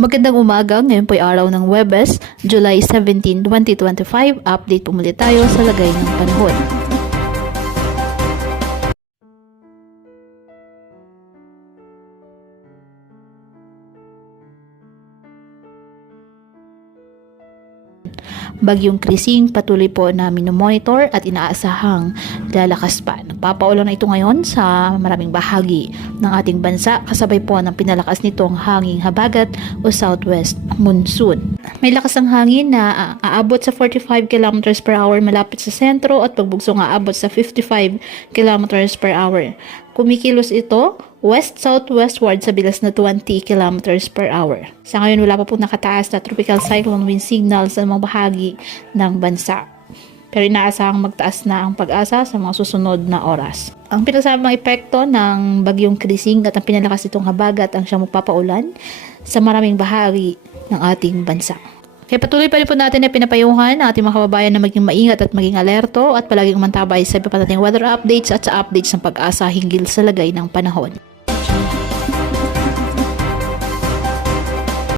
Magandang umaga, ngayon po ay araw ng Huwebes, July 17, 2025. Update po muli tayo sa lagay ng panahon. Bagyong Krising patuloy po na minomonitor at inaasahang lalakas pa. Nagpapaulan na ito ngayon sa maraming bahagi ng ating bansa kasabay po ng pinalakas nitong hanging habagat o southwest monsoon. May lakas ng hangin na aabot sa 45 km per hour malapit sa sentro at pagbugsong aabot sa 55 km per hour. Kumikilos ito west-southwestward sa bilis na 20 km per hour. Sa ngayon wala pa po nakataas na tropical cyclone wind signal sa mga bahagi ng bansa. Pero inaasahang magtaas na ang pag-asa sa mga susunod na oras. Ang pinagsamang epekto ng bagyong Krising at ang pinalakas nitong habagat ang siyang magpapaulan sa maraming bahagi ng ating bansa. Kaya patuloy pa rin po natin na pinapayuhan ang ating mga kababayan na maging maingat at maging alerto at palaging mantabay sa iba pa nating weather updates at sa updates ng pag-asa hinggil sa lagay ng panahon.